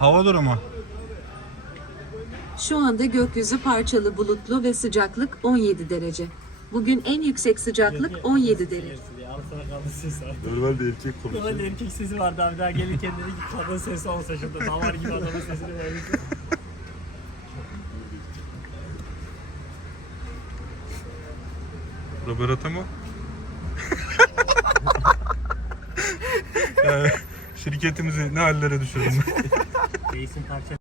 Hava durumu. Şu anda gökyüzü parçalı bulutlu ve sıcaklık 17 derece. Bugün en yüksek sıcaklık 17 derece. Ya al sana kaldı ses abi. Normalde erkek Normalde erkek sesi vardı abi daha gelirken dedi ki kadın sesi olsa şurada davar gibi adamın sesini vermiş. Roberto mu? yani şirketimizi ne hallere düşürdün? Değilsin parça.